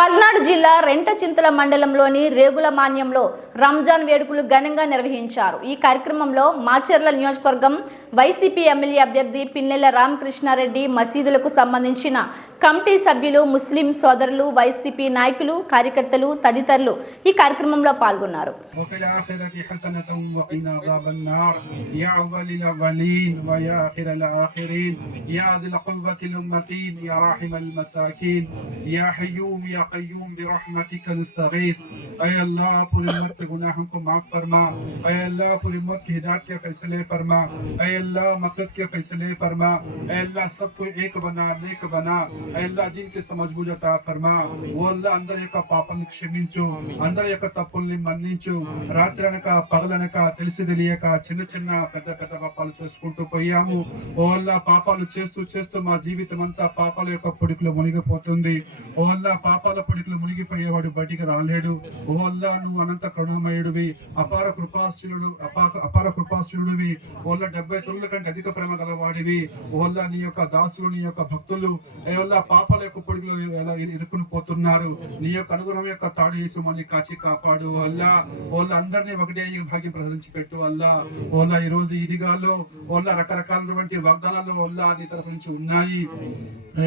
పల్నాడు జిల్లా రెంటచింతల మండలంలోని రేగుల మాన్యంలో రంజాన్ వేడుకలు ఘనంగా నిర్వహించారు. ఈ కార్యక్రమంలో మాచర్ల నియోజకవర్గం వైసీపీ ఎమ్మెల్యే అభ్యర్థి పిన్నెల రామకృష్ణారెడ్డి మసీదులకు సంబంధించిన కమిటీ సభ్యులు ముస్లిం సోదరులు వైసీపీ నాయకులు కార్యకర్తలు తదితరులు ఈ కార్యక్రమంలో పాల్గొన్నారు. ఫర్మా अल्लाह मफरत के फैसले फरमा अय अल्लाह सबको एक बना नेक बना అయ్యా అల్లా దీనికి సమజ్బూజత ఫర్మా ఓ అల్లా అందరి యొక్క పాపాన్ని క్షమించు అందరి యొక్క తప్పుల్ని మన్నించు రాత్రి అనక పగలనక తెలిసి తెలియక చిన్న చిన్న పెద్ద పెద్ద పాపాలు చేసుకుంటూ పోయాము ఓ అల్లా పాపాలు చేస్తూ చేస్తూ మా జీవితం అంతా పాపాల యొక్క పొడికలు మునిగిపోతుంది ఓ అల్లా పాపాల పొడికలు మునిగిపోయేవాడు బయటికి రాలేడు ఓ అల్లా నువ్వు అనంత కరుణమయుడివి అపార కృపాశీలుడు అపాక అపార కృపాశీలుడివి ఓళ్ళ డెబ్బై తొమ్మిది కంటే అధిక ప్రేమ గలవాడివి. ఓల్లా నీ యొక్క దాసులు నీ యొక్క భక్తులు ఏ పాపాల యొక్క పొడిలో ఎలా ఇరుక్కుని పోతున్నారు? నీ యొక్క అనుగుణం యొక్క తాడు వేసి మళ్ళీ కాచి కాపాడు వల్ల. వాళ్ళ అందరినీ ఒకటే భాగ్యం ప్రసాదించి పెట్టు వల్ల. వాళ్ళ ఈ రోజు ఇదిగాలో వాళ్ళ రకరకాలైనటువంటి వాగ్దానాలు వల్ల నీ తరఫు నుంచి ఉన్నాయి.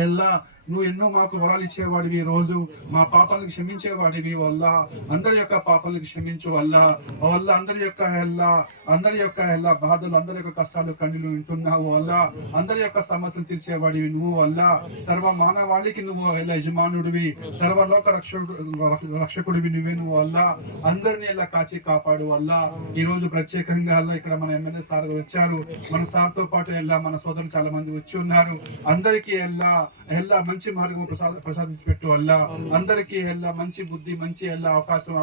ఎల్లా నువ్వు ఎన్నో మాకు వరాలు ఇచ్చేవాడివి రోజు. మా పాపాలను క్షమించేవాడివి వల్ల. అందరి యొక్క పాపాలను క్షమించు వల్ల. వల్ల అందరి యొక్క ఎల్లా అందరి యొక్క ఎల్లా బాధలు అందరి యొక్క కష్టాలు కన్నీళ్ళు వింటున్నావు వల్ల అందరి యొక్క సమస్యలు తీర్చేవాడివి నువ్వు వల్ల సర్వ మానవాళికి నువ్వు ఎలా యజమానుడివి. సర్వలోక రక్షకుడు రక్షకుడివి నువ్వే నువ్వు వల్ల అందరినీ ఇలా కాచి కాపాడు వల్ల ఈ రోజు ప్రత్యేకంగా అలా ఇక్కడ మన ఎమ్మెల్యే సార్ వచ్చారు. మన సార్తో పాటు ఎలా మన సోదరులు చాలా మంది వచ్చి ఉన్నారు. అందరికీ ఎల్లా ఎల్లా మంచి మార్గం ప్రసాద ప్రసాదించి పెట్టు వల్ల అందరికీ ఎల్లా మంచి బుద్ధి మంచి ఎల్లా అవకాశం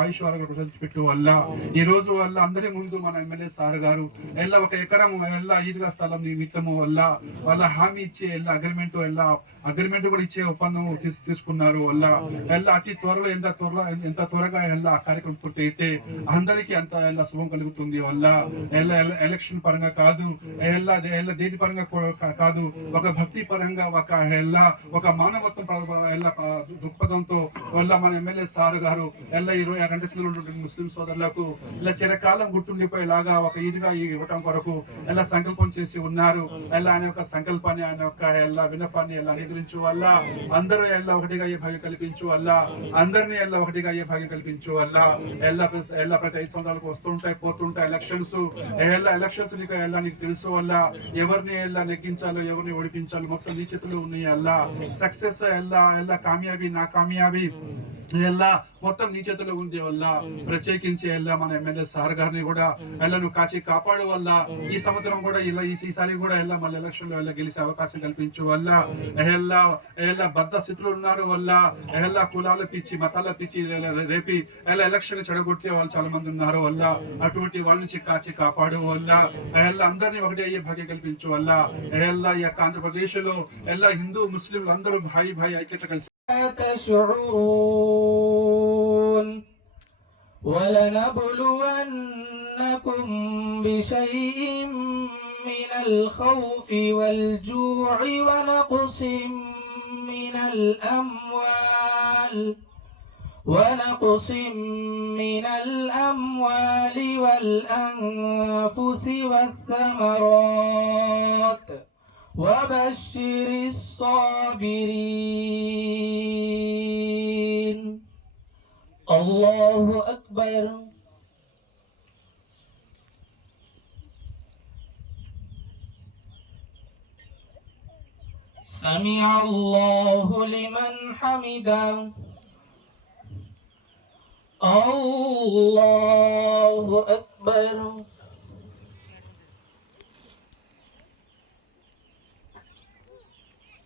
ఆయుష్ ఆరోగ్యం ప్రసాదించి పెట్టు వల్ల ఈ రోజు వల్ల అందరి ముందు మన ఎమ్మెల్యే సార్ గారు. ఎల్లా ఒక ఎకరం ఎల్లా ఈద్గా స్థలం నిమిత్తము వల్ల వాళ్ళ హామీ ఇచ్చే ఎల్లా అగ్రిమెంట్ ఎలా అగ్రిమెంట్ కూడా ఇచ్చే ఒప్పందం తీసుకున్నారు వల్ల ఎల్లా అతి త్వరలో ఎంత త్వరలో ఎంత త్వరగా ఎలా కార్యక్రమం పూర్తి అయితే అందరికీ అంత ఎలా శుభం కలుగుతుంది వల్ల ఎలా ఎలక్షన్ పరంగా కాదు ఎలా దేని పరంగా కాదు ఒక భక్తి పరంగా ఒక ఎలా ఒక మానవత్వం ఎలా దృక్పథంతో వల్ల మన ఎమ్మెల్యే సార్ గారు ఎలా ఇరవై రెండు ఉన్నటువంటి ముస్లిం సోదరులకు ఇలా చిరకాలం గుర్తుండిపోయేలాగా ఒక ఈద్గా ఇవ్వటం కొరకు ఎలా సంకల్పం చేసి ఉన్నారు. ఎలా ఆయన యొక్క సంకల్పాన్ని ఆయన యొక్క ఎలా వినపాన్ని ఎలా అంగీకరించు వల్ల అందరూ ఎలా ఒకటిగా అయ్యే భాగ్యం కల్పించు వల్ల అందరినీ ఎలా ఒకటిగా అయ్యే భాగ్యం కల్పించు వల్ల ఎలా ప్రతి- ఎలా ప్రతి ఐదు సంవత్సరాలకు వస్తుంటాయి పోతుంటాయి ఎలక్షన్స్ ఎలా ఎలక్షన్స్ నీకు ఎలా నీకు తెలుసు వల్ల ఎవరిని ఎలా నెగ్గించాలో ఎవరిని ఓడిపించాలో మొత్తం నీ చేతిలో ఉన్నాయి అల్లా. సక్సెస్ ఎలా ఎలా కామయాబీ నా కామయాబీ. ఎలా మొత్తం నీ చేతిలో ఉంది వల్ల ప్రత్యేకించి ఎలా మన ఎమ్మెల్యే సార్ గారిని కూడా ఎలా నువ్వు కాచి కాపాడు వల్ల ఈ సంవత్సరం కూడా ఇలా ఈ- ఈసారి కూడా ఎలా మళ్ళీ ఎలక్షన్లో ఎలా గెలిచే అవకాశం కల్పించు వల్ల ఎలా బద్ద స్థితిలో ఉన్నారు వల్ల ఎలా కులాల పిచ్చి మతాల పిచ్చి రేపి ఎలా ఎలక్షన్ చెడగొట్టే వాళ్ళు చాలా మంది ఉన్నారు వల్ల అటువంటి వాళ్ళ నుంచి కాచి కాపాడు వల్ల ఎలా అందరినీ ఒకటి అయ్యే భాగ్యం కల్పించు వల్ల ఎలా ఈ యొక్క ఆంధ్రప్రదేశ్లో ఎలా హిందూ ముస్లింలు అందరూ భాయి భాయి ఐక్యత కలిసి تشعرون. ولنبلونكم بشيء من الخوف والجوع ونقص من الأموال. ونقص من الأموال والأنفس والثمرات. وبشر الصابرين. الله أكبر. سمع الله لمن حمده. الله أكبر.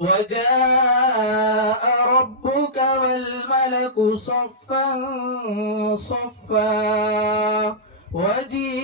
وجاء ربك والملك صفا صفا وجيء